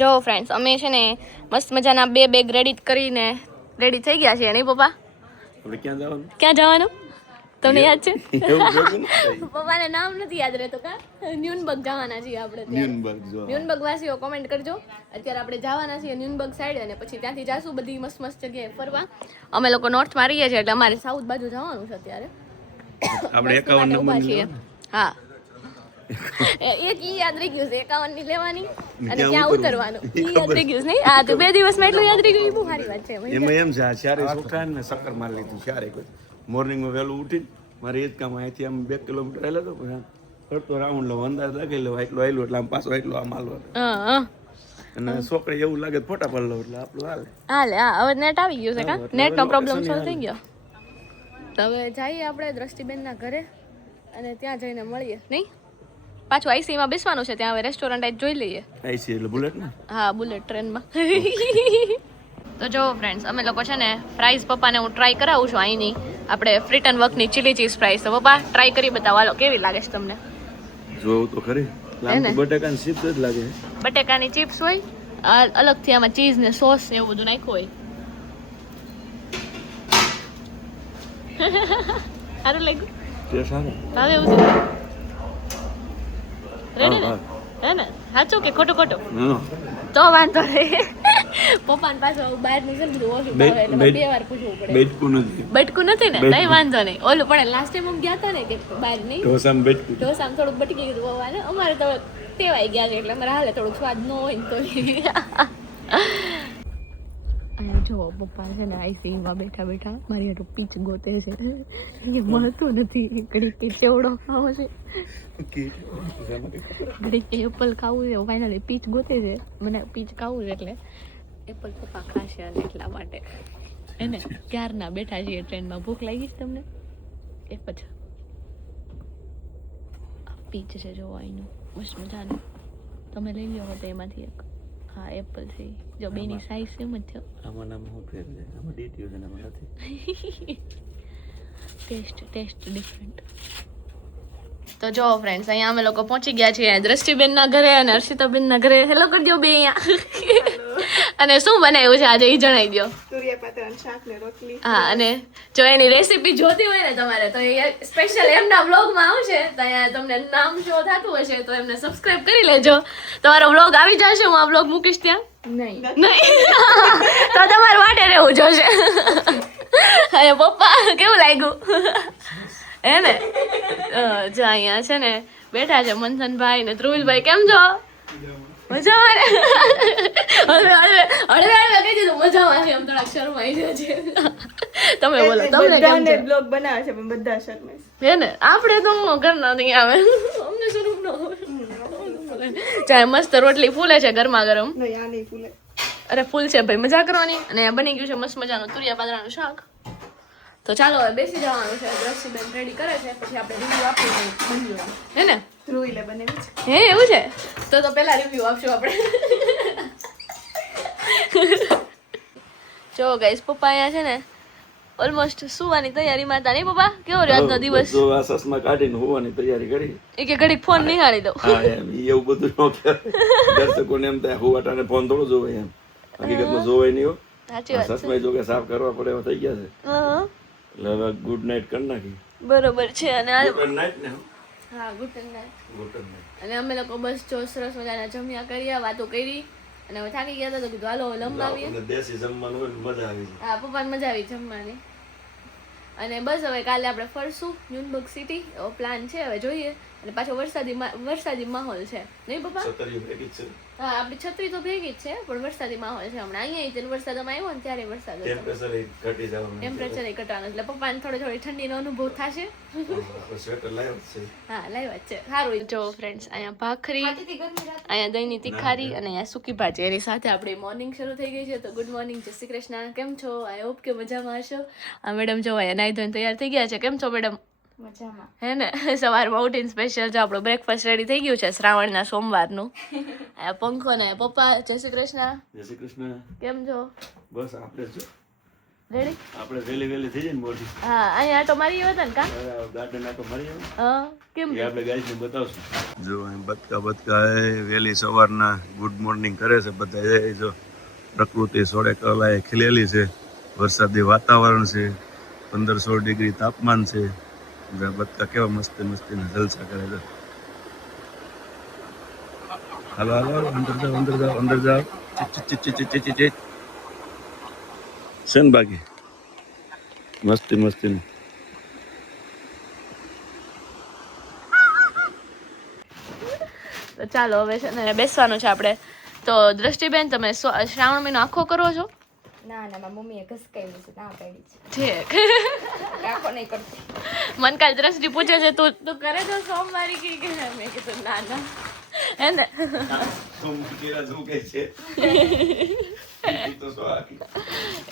જો ફ્રેન્ડ્સ અમે છે ને મસ્ત મજાના બે બેગ કરીને રેડી થઈ ગયા છીએ નહીં પપ્પા? ક્યાં જવાનું તમને યાદ છે? પપ્પાને નામ નથી યાદ રહેતો કા? ન્યુનબર્ગ જવાના છીએ આપણે. ન્યુનબર્ગ વાસીઓ કોમેન્ટ કરજો. અત્યારે આપણે જવાના છીએ ન્યુનબર્ગ સાઈડ અને પછી ત્યાંથી જાશું બધી મસ્ત મસ્ત જગ્યાએ ફરવા. અમે લોકો નોર્થમાં રહીએ છીએ એટલે અમારે સાઉથ બાજુ જવાનું છે અત્યારે. આપણે 51 નંબર છીએ. હા એક ઈ યાદ રહી ગયું છે 51 ની લેવાની અને ત્યાં ઉતરવાનું. ઈ યાદ રહી ગયું નહીં? હા તો 2 દિવસમાં એટલું યાદ રહી ગયું. બહુ સારી વાત છે. એમાં એમ છે ચારે છોકરા ને સક્કર મારી લીધું ચારે કોઈ મોર્નિંગમાં વહેલું ઉઠીને મારે એ જ કામ અહીંથી આમ 2 કિલોમીટર આવેલો હતો પછી ફરતો રાઉન્ડ લો અંદાજ લાગી લો એટલો આવેલો એટલે આમ પાછો એટલો આમ હાલવાનો અને છોકરી એવું લાગે ફોટા પાડ લો એટલે આપણું હાલે. હા હવે નેટ આવી ગયું છે કા? નેટનો પ્રોબ્લેમ સોલ્વ થઈ ગયો. તો હવે જઈએ આપણે દ્રષ્ટિબેનના ઘરે અને ત્યાં જઈને મળીએ નહીં? પાછું આઈસી માં બેસવાનું છે ત્યાં હવે રેસ્ટોરન્ટ આઈ જોઈ લઈએ. આઈસી એટલે બુલેટ ને? હા બુલેટ ટ્રેનમાં. તો જો ફ્રેન્ડ્સ અમે લોકો છે ને ફ્રાઈઝ પપ્પાને હું ટ્રાય કરાવું છું અહીંની આપણે ફ્રીટન વર્કની ચીલી ચીઝ ફ્રાઈઝ. તો પપ્પા ટ્રાય કરી બતાવો હાલો કેવી લાગે છે તમને? જોવું તો ખરી. બટેકાની ચિપ્સ જ લાગે. બટેકાની ચિપ્સ હોય અલગથી આમાં ચીઝ ને સોસ ને એવું બધું નાખ્યું હોય. સારું લાગ્યું? ટેસ્ટ સારો. ભાવે એવું છે? રેડી ને? હે ને? સાચું કે ખોટું ખોટું? તો વાંધો નહીં. પપ્પાને પાછો બહારનું છે ને બધું ઓછું ભાવે એટલે 2 વાર પૂછવું પડે. બટકું નથી ને? કઈ વાંધો નહીં. ઓલું પણ લાસ્ટ ટાઈમ અમે ગયા હતા ને કે બહાર નહીં ઢોસામાં થોડુંક બટકી ગયું પપ્પાને. અમારે તો ટેવાઈ ગયા છે એટલે અમારે હાલે થોડુંક સ્વાદ ન હોય ને તો. અને જો પપ્પા છે ને આઈસીયુમાં બેઠા બેઠા મારી હાટુ પીચ ગોતે છે. એ મળતું નથી. ઘડીક ચેવડો ખાવો છે, ઘડીક એપલ ખાવું છે. ફાઇનલી પીચ ગોતે છે. મને પીચ ખાવું છે એટલે એપલ પપ્પા ખાશે અને એટલા માટે એને ક્યારના બેઠા છીએ ટ્રેનમાં. ભૂખ લાગી છે તમને? એ પછી પીચ છે જો અહીંનું મસ્ત મજાનું. તમે લઈ લો તો એમાંથી એક. હા એપલ છે. જો બેની સાઈઝ સેમ જ છે. આમાં નામ હું ફેર છે આમાં ડીટીઓ છે આમાં નથી. Test different. તો જો ફ્રેન્ડ્સ અહીંયા અમે લોકો પહોંચી ગયા છીએ દ્રષ્ટિબેનના ઘરે અને હર્ષિતાબેનના ઘરે. હેલો કરી દો બે અહીંયા. અને શું બનાવ્યું છે આજે એ જણાવી દો. તુરિયા શાક ને રોટલી. હા અને જો એની રેસીપી જોતી હોય ને તમારે તો એ સ્પેશિયલ એમના વ્લોગમાં આવશે તો અહીંયા તમને નામ શો થતું હશે તો એમને સબસ્ક્રાઇબ કરી લેજો. તમારો વ્લોગ આવી જશે. હું આ વ્લોગ મૂકીશ ત્યાં. નહીં તો તમારે વાટે રહેવું જોશે. અને પપ્પા કેવું લાગ્યું? હે ને? જો અહીંયા છે ને બેઠા છે મંથનભાઈ ને ધ્રુવિલભાઈ. કેમ છો? મજામાં ને? હળવે કહી દીધું મજામાં છે. એમ થોડાક શરમાઈ જાય છે. તમે બોલો તમને કેમ છે? બ્લોગ બનાવે છે પણ બધા શરમાય હે ને? આપણે તો ઘરના નહીં આવે. અમને શરમ ન હોય. ચાહે મસ્ત રોટલી ફૂલે છે ગરમા ગરમ. નહીં આ નહીં ફૂલે. અરે ફૂલ છે ભાઈ મજા કરવાની. અને બની ગયું છે મસ્ત મજાનું તુરિયા પાંદડાનું શાક. તો ચાલો હવે બેસી જવાનું છે. દ્રષ્ટિબેન રેડી કરે છે પછી આપણે રિવ્યુ આપીશું બની જવાનું. હે ને? રૂઈલે બનેવી છે. હે એવું છે? તો પહેલા રિવ્યુ આપશું આપણે. જો ગાઈસ પપ્પા આયા છે ને ઓલમોસ્ટ સુવાની તૈયારીમાં હતા નહીં પપ્પા? કેવો રહ્યો આજનો દિવસ? જો આ સસમા કાઢીને હોવાની તૈયારી કરી. એ કે ઘડીક ફોન નિહાળી દઉં. હા એમ એવું બધું ન કહેવાય. દર્શકોને એમ થાય હોવાટાને ફોન થોડો જોવે એમ. હકીકતમાં જોવાય નહીં હો. સાચી વાત છે. સસમા જો કે સાફ કરવા પડે એવા થઈ ગયા છે. એટલે હવે ગુડ નાઇટ કરી નાખી. બરોબર છે. અને ગુડ નાઇટ ને? હા ગુડ નાઇટ. Good night. અને અમે લોકો બસ જો સરસ મજાના જમ્યા કર્યા, વાતો કરી અને હવે થાકી ગયા હતા તો કીધું હાલો લંબાવીએ. દેશી જમવાનું હોય મજા આવી. હા પપ્પાને મજા આવી જમવાની. અને બસ હવે કાલે આપણે ફરશું ન્યુનબર્ગ સિટી. એવો પ્લાન છે હવે જોઈએ. અને પાછો વરસાદી માહોલ છે નહીં પપ્પા? છત્રી ભેગી જ છે. હા આપણી છત્રી તો ભેગી જ છે પણ વરસાદી માહોલ છે હમણાં. અહીંયા વરસાદમાં આવ્યો ને ત્યારે વરસાદ હતો. ટેમ્પરેચર ઘટાડવાનું એટલે પપ્પાને થોડી ઠંડીનો અનુભવ થશે. હા લાવ્યા જ છે. સારું જો ફ્રેન્ડ્સ અહીંયા ભાખરી, અહીંયા દહીંની તિખારી અને અહીંયા સૂકી ભાજી. એની સાથે આપણી મોર્નિંગ શરૂ થઈ ગઈ છે. તો ગુડ મોર્નિંગ, જય શ્રી કૃષ્ણ. કેમ છો? આઈ હોપ કે મજામાં હશો. આ મેડમ જો અહીંયા નાઈ ધોઈને તૈયાર થઈ ગયા છે. કેમ છો મેડમ? મજામાં. હે ને? સવારમાં ઉઠીને સ્પેશિયલ જો આપણું બ્રેકફાસ્ટ રેડી થઈ ગયું છે શ્રાવણના સોમવારનું. આ પંખો ને પપ્પા. જય શ્રી કૃષ્ણ. જય શ્રી કૃષ્ણ. કેમ છો? બસ આપણે જો રેડી આપણે વેલી થઈ જાય ને મોટી હા અહીંયા આટો મારી આવ્યો હતા ને કા ગાર્ડન આટો મારી આવે હા કેમ એ આપણે ગાઈસને બતાવશું. જો અહીં બતકા વહેલી સવારના ગુડ મોર્નિંગ કરે છે બધા. એ જો પ્રકૃતિ સોળે કલાએ ખીલેલી છે, વરસાદી વાતાવરણ છે, 15-16 ડિગ્રી તાપમાન છે. બતકા કેવા મસ્તીના જલસા કરે છે. હાલો અંદર જાઓ ચીચ છે ને બાકી મસ્તી તો ચાલો હવે છે ને બેસવાનું છે આપણે. તો દ્રષ્ટિબેન તમે શ્રાવણ મહિનો આખો કરો છો? ના મારી મમ્મીએ ઘસકાયું છે ના પાડી ઠીક. છે આખો નહીં કરતી. મન કાલ દ્રષ્ટિ પૂછે છે તું કરે છો સોમવારી કે મેં કીધું ના હે ને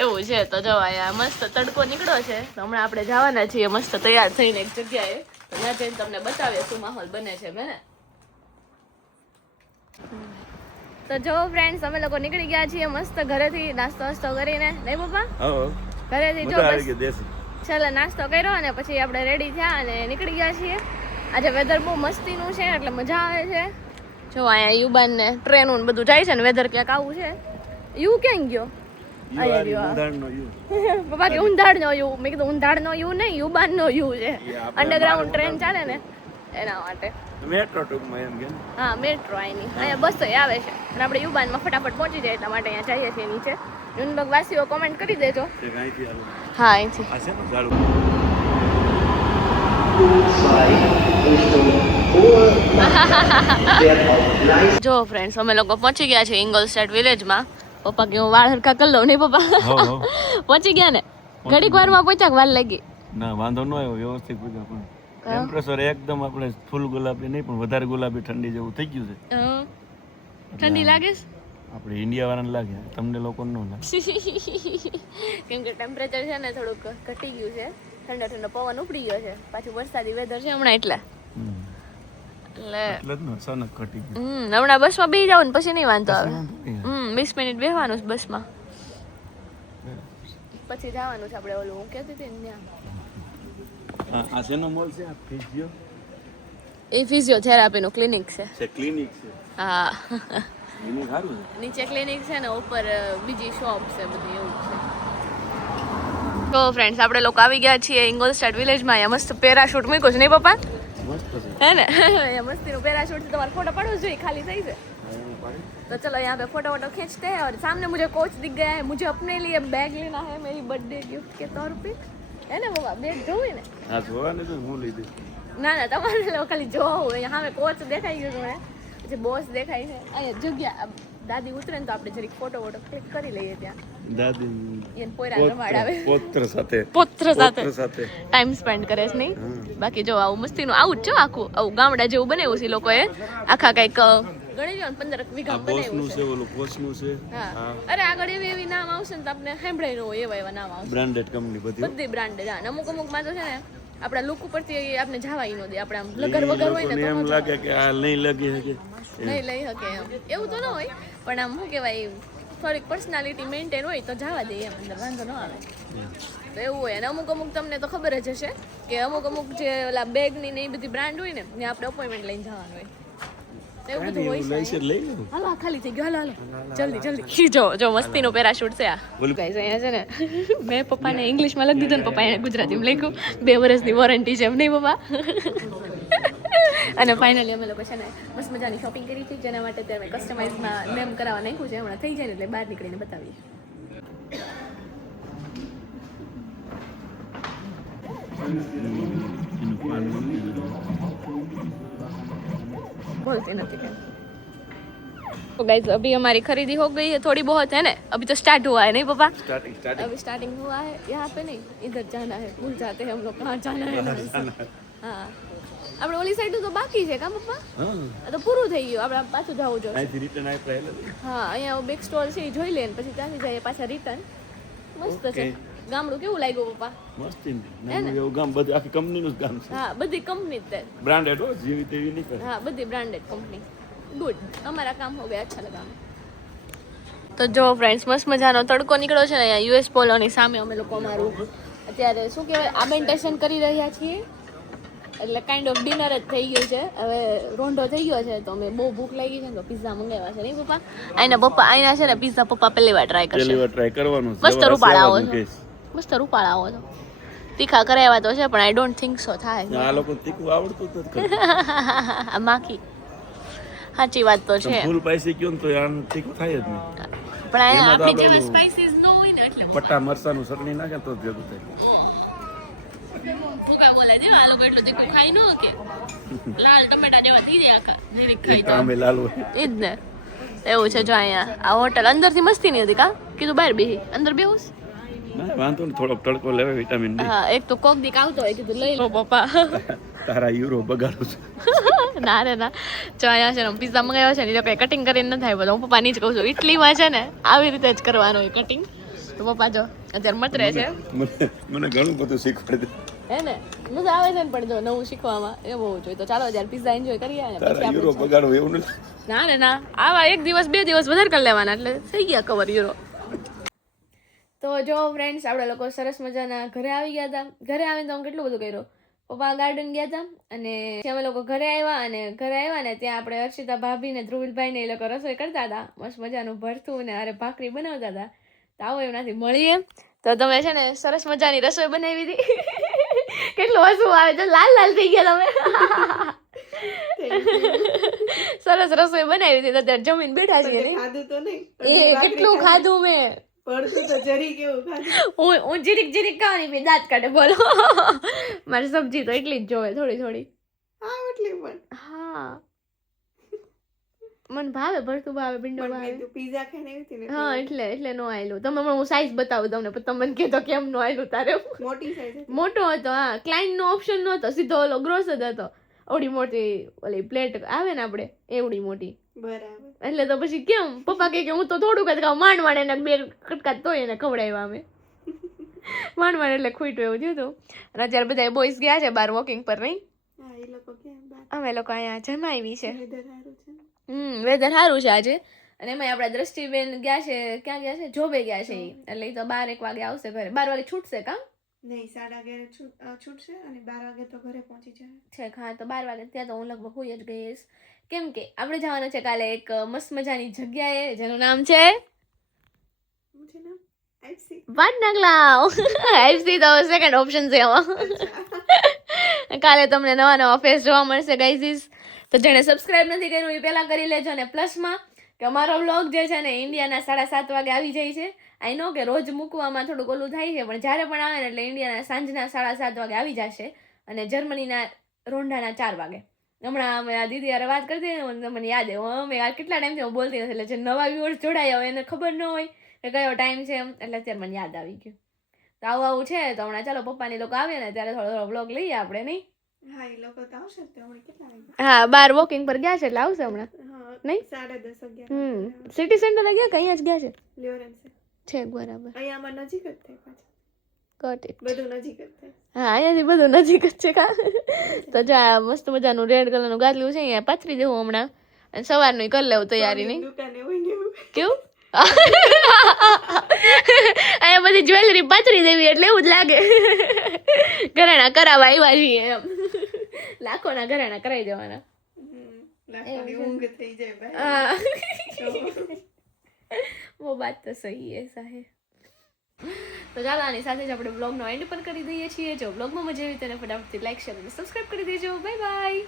એવું છે. તો જો અહીંયા મસ્ત તડકો નીકળ્યો છે તો હમણાં આપણે જવાના છીએ મસ્ત તૈયાર થઈને એક જગ્યાએ. તો ત્યાં જઈને તમને બતાવીએ શું માહોલ બને છે ને. તો જો ફ્રેન્ડ્સ અમે લોકો નીકળી ગયા છીએ મસ્ત ઘરેથી નાસ્તો કરીને. નહીં પપ્પા? ઘરેથી જો ચાલો નાસ્તો કર્યો અને પછી આપણે રેડી થયા અને નીકળી ગયા છીએ. આજે વેધર બહુ મસ્તીનું છે એટલે મજા આવે છે. જો અહીંયા યુબાન ને ટ્રેનું ને બધું જાય છે ને વેધર ક્યાંક આવું છે. યુ ક્યાં ગયો? પપ્પા કે ઊંધાડ નો યુ. મેં કીધું ઊંધાડ નો યુ નહીં, યુબાન નો યુ છે. અંડરગ્રાઉન્ડ ટ્રેન ચાલે ને એના માટે. મેટ્રો ટૂંકમાં એમ કે હા મેટ્રો અહીંયા બસ આવે છે અને આપણે યુબાનમાં ફટાફટ પહોંચી જાય એટલા માટે અહીંયા જઈએ છીએ નીચે. યુનબગ વાસીઓ કોમેન્ટ કરી દેજો. હા અહીંથી જો ફ્રેન્ડ્સ અમે લોકો પહોંચી ગયા છે ઇંગલસ્ટેડ વિલેજમાં. પપ્પા કે હું વાળ હરખા કરી લઉં. નહીં પપ્પા? પહોંચી ગયા ને? ઘડીક વારમાં પહોંચ્યા વાર લાગી? ના વાંધો ન આવ્યો, વ્યવસ્થિત પૂછ્યા. પણ ટેમ્પરેચર એકદમ આપણે ફૂલ ગુલાબી નહીં પણ વધારે ગુલાબી ઠંડી જેવું થઈ ગયું છે. ઠંડી લાગે છે? આપણે ઇન્ડિયા વાળાને લાગે, તમને લોકો ન લાગે. કેમ કે ટેમ્પરેચર છે ને થોડુંક ઘટી ગયું છે. ઠંડો પવન ઉપડી ગયો છે. પાછું વરસાદી વેધર છે હમણાં એટલે હમણાં બસમાં બેસી જાવ ને પછી નહીં વાંધો આવે. 20 મિનિટ બેસવાનું છે બસમાં, પછી જવાનું છે આપણે ઓલું હું કહેતી હતી ને ત્યાં. આ શેનો મોલ છે? આ ફિઝિયો એ ફિઝિયોથેરાપી નું ક્લિનિક છે. ક્લિનિક છે. હા ક્લિનિક સારું છે. નીચે ક્લિનિક છે ને ઉપર બીજી શોપ છે બધી એવું છે. તો ફ્રેન્ડ્સ આપણે લોકો આવી ગયા છીએ ઇંગલસ્ટેડ વિલેજમાં. અહીંયા મસ્ત પેરાશૂટ મૂક્યું છે. નહીં પપ્પા? है ना? ये मस्ती નું पैराशूट से तुम्हारा फोटो पड़ो जो खाली सही से. तो चलो यहाँ पे फोटो वोटो खींचते हैं. और सामने मुझे कोच दिख गया है. मुझे अपने लिए बैग लेना है मेरी बर्थडे गिफ्ट के तौर पे. है ना वो बैग જોવું ને? હા જોવા ને તો હું લઈ દઈશ. ના તમારે લોકો ખાલી જોવું. यहाँ पे कोच દેખાઈ ગયો છે. પછી બોસ દેખાય છે. અહીંયા જગ્યા દાદી ઉતરે ને તો આપણે જરીક ફોટો વોટો ક્લિક કરી લઈએ ત્યાં. દાદી એને પોયરા રમાડાવે. પોત્ર સાથે ટાઈમ સ્પેન્ડ કરે છે નહીં? બાકી જો આવું મસ્તીનું આવું જ છો આખું આવું ગામડા જેવું બનાવ્યું છે લોકોએ. આખા કઈક ગણી લો 15 વીઘા બનાવ્યું છે. ઓલું પોસનું છે. હા અરે આગળ એવી નામ આવશે ને તો આપણે સાંભળાય ન હોય એવા નામ આવશે. બ્રાન્ડેડ કંપની બધી બ્રાન્ડેડ. હા અમુક માં તો છે ને આપણા લુક ઉપરથી આપણે જવાય ન દે. આપણે આમ લગર વગર હોય ને તો એમ લાગે કે આ નહીં લગી શકે, નહીં લઈ શકે એવું તો ન હોય. પણ આમ શું કહેવાય થોડીક પર્સનાલિટી મેન્ટેન હોય તો જવા દે એમ, અંદર વાંધો ન આવે. તો એવું હોય. અને અમુક તમને તો ખબર જ હશે કે અમુક જે ઓલા બેગની ને એ બધી બ્રાન્ડ હોય ને ત્યાં આપણે અપોઇન્ટમેન્ટ લઈને જવાનું હોય. એવું બધું હોય છે. હાલો ખાલી થઈ ગયો. હાલો જલ્દી જો મસ્તીનો પેરાશૂટ છે આ. ગાઈસ અહીંયા છે ને મેં પપ્પાને ઇંગ્લિશમાં લખી દીધું ને પપ્પા એને ગુજરાતીમાં લખ્યું. 2 વર્ષની વોરંટી છે એમ નહીં પપ્પા? અને ફાઇનલી અમે લોકો છે ને મસ્ત મજાની શોપિંગ કરી છે જેના માટે અત્યારે કસ્ટમાઇઝમાં નેમ કરાવવા નાખ્યું છે. હમણાં થઈ જાય ને એટલે બહાર નીકળીને બતાવીએ. बोलती नहीं है. तो गाइस अभी हमारी खरीदी हो गई है थोड़ी बहुत है ना. अभी तो स्टार्ट हुआ है नहीं पापा? अभी स्टार्टिंग हुआ है. यहाँ पे नहीं इधर जाना है. भूल जाते हैं हम लोग कहाँ जाना है. हाँ આપણે ઓલી સાઈડ તો બાકી છે કા પપ્પા? હા તો પૂરું થઈ ગયું. આપણે પાછું જવું જોઈએ. અહીંથી રિટર્ન આવી પહેલા. હા અહીંયા બેક સ્ટોલ છે એ જોઈ લે ને પછી ત્યાંથી જઈએ પાછા રિટર્ન. મસ્ત છે. ગામડું કેવું લાગ્યું પપ્પા? મસ્ત નાનું એવું ગામ. બધી આખી કંપનીનું જ ગામ છે. હા બધી કંપની જ છે. બ્રાન્ડેડ હો જેવી તેવી નહીં. હા બધી બ્રાન્ડેડ કંપની. ગુડ. हमारा काम हो गया. अच्छा लगा. તો જો ફ્રેન્ડ્સ મસ્ત મજાનો તડકો નીકળ્યો છે ને અહીંયા યુએસ પોલોની સામે અમે લોકો અમારું અત્યારે શું કહેવાય આમેન્ટેશન કરી રહ્યા છીએ એટલે કાઇન્ડ ઓફ ડિનર જ થઈ ગયું છે હવે રોંઢો થઈ ગયો છે તો અમે બહુ ભૂખ લાગી છે તો પિઝા મંગાવ્યા છે નહીં પપ્પા આઈના છે ને પિઝા પપ્પા પહેલી વાર ટ્રાય કરશે ટ્રાય કરવાનું મસ્ત રૂપાળા આવો છો મસ્ત રૂપાળા આવો છો તીખા કરાવ્યા તો છે પણ આઈ ડોન્ટ થિંક સો થાય આ લોકો તીખું આવડતું જ નથી માખી સાચી વાત તો છે ફૂલ સ્પાઈસી કયો ને તો આમ તીખું થાય જ નહીં પણ એમાં તો આપણી જેવા આપણે સ્પાઇસીસ ન હોય ને એટલે પટ્ટા મરચાનું ચટણી નાખે તો જ ભેગું થાય ફૂકા બોલાય દે આ લોકો એટલું તીખું ખાઈ ન કે લાલ ટમેટા જેવા થઈ જાય આખા જીરીક ખાઈ એક આંબે લાલ હોય એ જ ને એવું છે જો અહીંયા આ હોટલ અંદરથી મસ્તી નહીં હતી કા કીધું બહાર બેહી અંદર બેહું ના વાંધો ને થોડોક તડકો લેવે વિટામિન ડી હા એક તો કોક દીક આવતો હોય કીધું લઈ લો પપ્પા તારા યુરો બગાડું છે ના રે ના જો અહીંયા છે ને પિઝા મંગાવ્યો છે ને એ લોકો કટિંગ કરીને ન થાય બધું હું પપ્પા ની જ કહું છું ઇટલીમાં છે ને આવી રીતે જ કરવાનું હોય કટિંગ તો પપ્પા જો અત્યારે મતરે છે મને ઘણું બધું શીખવાડી દે હે ને મજા આવે છે ને પણ જો નવું શીખવામાં એ બહુ જોઈએ તો ચાલો અત્યારે પિઝા એન્જોય કરીએ ને પછી તારા યુરો બગાડો એવું નથી ના રે ના આવા એક દિવસ બે દિવસ વધારે કરી લેવાના એટલે થઈ ગયા કવર યુરો તો જો ફ્રેન્ડ્સ આપણે લોકો સરસ મજાના ઘરે આવી ગયા હતા ઘરે આવીને તો હું કેટલું બધું કર્યું પપ્પા ગાર્ડન ગયા હતા અને અમે લોકો ઘરે આવ્યા ને ત્યાં આપણે હર્ષિતા ભાભી ને ધ્રુવીલભાઈ ને એ લોકો રસોઈ કરતા હતા મસ્ત મજાનું ભરતું ને અરે ભાખરી બનાવતા હતા તો આવો એમનાથી મળીએ તો તમે છે ને સરસ મજાની રસોઈ બનાવી હતી કેટલું હસવું આવે તો લાલ લાલ થઈ ગયા તમે સરસ રસોઈ બનાવી હતી તો અત્યારે જમીન બેઠા છીએ કેટલું ખાધું મેં હું જીરીક ખાવાની પછી દાંત કાઢે બોલો મારી સબ્જી તો એટલી જ જોવે થોડી હા મને ભાવે ભરતું ભાવે ભીંડો ભાવે હા એટલે નો આયલું તમે હું સાઈઝ બતાવું તમને પણ તમે મને કહેતો કેમ નો આયલું તારે મોટો હતો હા ક્લાઇન્ટ નો ઓપ્શન નહોતો સીધો ઓલો ગ્રોસ જ હતો ઓડી મોટી ઓલી પ્લેટ આવે ને આપણે એવડી મોટી બરાબર એટલે તો પછી કેમ પપ્પા કે હું તો થોડુંક જ ખાવ માંડ એને બે કટકા તોય એને ખવડાવ્યા અમે માંડ એટલે ખૂટ્યું એવું થયું હતું અને અત્યારે બધા બોಯ್સ ગયા છે બહાર વોકિંગ પર નહીં અમે લોકો અહીંયા જમાવી છે વેધર સારું છે આજે અને એમાં આપણા દ્રષ્ટિબેન ગયા છે ક્યાં ગયા છે જોબે ગયા છે એટલે એ તો 12-1 વાગે આવશે ઘરે 12 વાગે છૂટશે કામ નહીં 11:30 છૂટશે અને 12 વાગે તો ઘરે પહોંચી જાય છે હા તો 12 વાગે ત્યાં તો હું લગભગ હોઈ જ ગઈશ કેમ કે આપણે જવાના છે કાલે એક મસ્ત મજાની જગ્યાએ જેનું નામ છે વાટનગલાવ આઈફસી તો સેકન્ડ ઓપ્શન છે એમાં કાલે તમને નવા ફેસ જોવા મળશે ગાઈઝીસ તો જેને સબસ્ક્રાઇબ નથી કર્યું એ પહેલાં કરી લેજો અને પ્લસમાં કે અમારો વ્લોગ જે છે ને ઇન્ડિયાના 7:30 વાગે આવી જાય છે આઈ નો કે રોજ મૂકવામાં થોડુંક ઓલું થાય છે પણ જ્યારે પણ આવે ને એટલે ઇન્ડિયાના સાંજના 7:30 વાગે આવી જશે અને જર્મનીના રોંઢાના 4 વાગે હમણાં અમે આ દીદી યાર વાત કરતી મને યાદ આવ્યું અમે આ કેટલા ટાઈમથી હું બોલતી નથી એટલે જે નવા વ્યુઅર્સ જોડાયા હોય એને ખબર ન હોય કે કયો ટાઈમ છે એમ એટલે અત્યારે મને યાદ આવી ગયું તો આવું છે તો હમણાં ચાલો પપ્પાની લોકો આવે ને ત્યારે થોડો વ્લોગ લઈએ આપણે નહીં હા 12 વોકિંગ પર ગયા છે એટલે આવશે હમણાં નહીં 10:30 સિટી સેન્ટર ગયા કે અહીંયા જ ગયા છે બરાબર અહીંયા નજીક જ થાય પાછું કટ બધું નજીક જ થાય હા અહીંયાથી બધું નજીક જ છે કા તો જા મસ્ત મજાનું રેડ કલરનું ગાદલું છે અહીંયા પાથરી દેવું હમણાં અને સવારનું કરી લેવું તૈયારી નહીં કેવું અહીંયા બધી જ્વેલરી પાથરી દેવી એટલે એવું જ લાગે ઘરેણા કરાવવા આવ્યા છીએ એમ લાખોના ઘરેણા કરાવી દેવાના वो बात तो सही है ऐसा है તો ચાલો આની સાથે જ આપણે બ્લોગનો એન્ડ પણ કરી દઈએ છીએ જો બ્લોગમાં મજા આવી તેને ફટાફટથી લાઈક શેર અને સબસ્ક્રાઇબ કરી દેજો બાય બાય